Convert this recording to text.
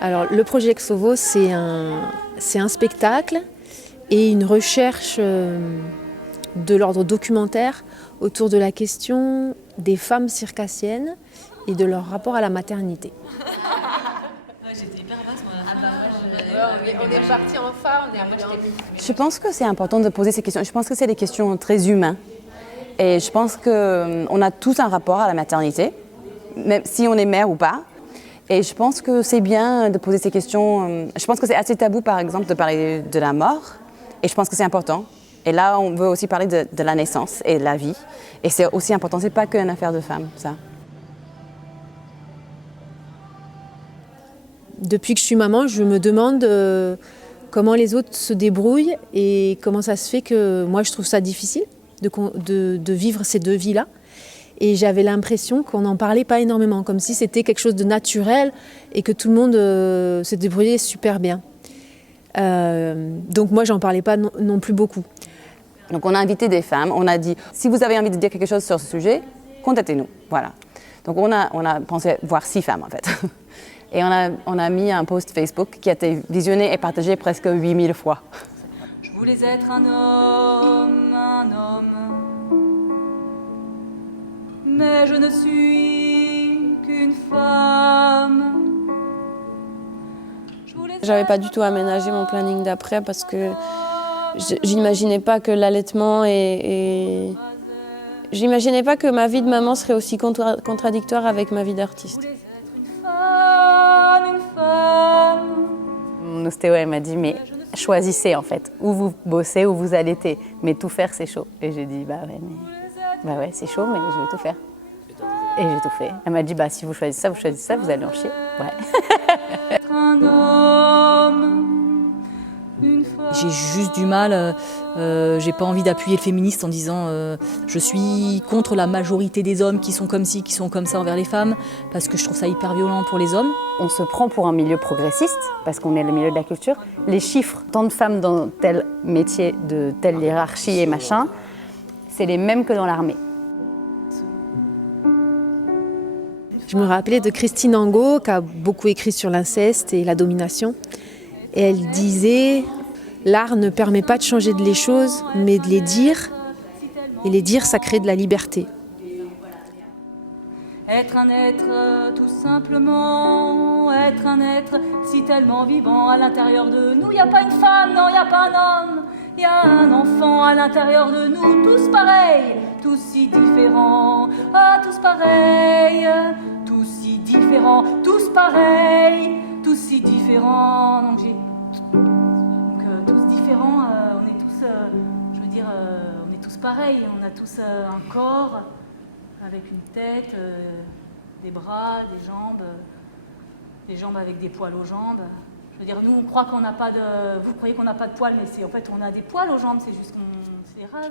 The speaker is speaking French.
Alors, le projet Exovo, c'est un spectacle et une recherche de l'ordre documentaire autour de la question des femmes circassiennes et de leur rapport à la maternité. J'étais hyper basse, moi. On est parti en phare, Je pense que c'est important de poser ces questions. Je pense que c'est des questions très humaines. Et je pense qu'on a tous un rapport à la maternité, même si on est mère ou pas. Et je pense que c'est bien de poser ces questions. Je pense que c'est assez tabou, par exemple, de parler de la mort. Et je pense que c'est important. Et là, on veut aussi parler de la naissance et de la vie. Et c'est aussi important. C'est pas qu'une affaire de femme, ça. Depuis que je suis maman, je me demande comment les autres se débrouillent et comment ça se fait que moi, je trouve ça difficile de vivre ces deux vies-là. Et j'avais l'impression qu'on n'en parlait pas énormément, comme si c'était quelque chose de naturel et que tout le monde se débrouillait super bien. Donc moi, j'en parlais pas non plus beaucoup. Donc on a invité des femmes, on a dit si vous avez envie de dire quelque chose sur ce sujet, contactez-nous. Voilà. Donc on a pensé voir 6 femmes en fait. Et on a mis un post Facebook qui a été visionné et partagé presque 8000 fois. Je voulais être un homme, mais je ne suis qu'une femme. J'avais pas du tout aménagé mon planning d'après parce que j'imaginais pas que l'allaitement j'imaginais pas que ma vie de maman serait aussi contradictoire avec ma vie d'artiste. Mon ostéo, elle m'a dit, mais choisissez en fait, où vous bossez, où vous allaitez, mais tout faire c'est chaud. Et j'ai dit, bah ouais, c'est chaud, mais je vais tout faire. Et j'ai tout fait. Elle m'a dit, si vous choisissez ça, vous allez en chier. Ouais. J'ai juste du mal, j'ai pas envie d'appuyer le féministe en disant je suis contre la majorité des hommes qui sont comme ci, qui sont comme ça envers les femmes, parce que je trouve ça hyper violent pour les hommes. On se prend pour un milieu progressiste, parce qu'on est le milieu de la culture. Les chiffres, tant de femmes dans tel métier, de telle hiérarchie et machin, c'est les mêmes que dans l'armée. Je me rappelais de Christine Angot, qui a beaucoup écrit sur l'inceste et la domination. Et elle disait, l'art ne permet pas de changer les choses, mais de les dire. Et les dire, ça crée de la liberté. Être un être, tout simplement, être un être si tellement vivant à l'intérieur de nous. Il n'y a pas une femme, non, il n'y a pas un homme. Il y a un enfant à l'intérieur de nous, tous pareils, tous si différents. Ah, tous pareils, tous si différents, tous pareils, tous si différents. Donc tous différents, on est tous, on est tous pareils. On a tous un corps avec une tête, des bras, des jambes avec des poils aux jambes. Je veux dire, nous, on croit qu'on n'a pas de... Vous croyez qu'on n'a pas de poils, mais en fait, on a des poils aux jambes, c'est juste qu'on se les rase.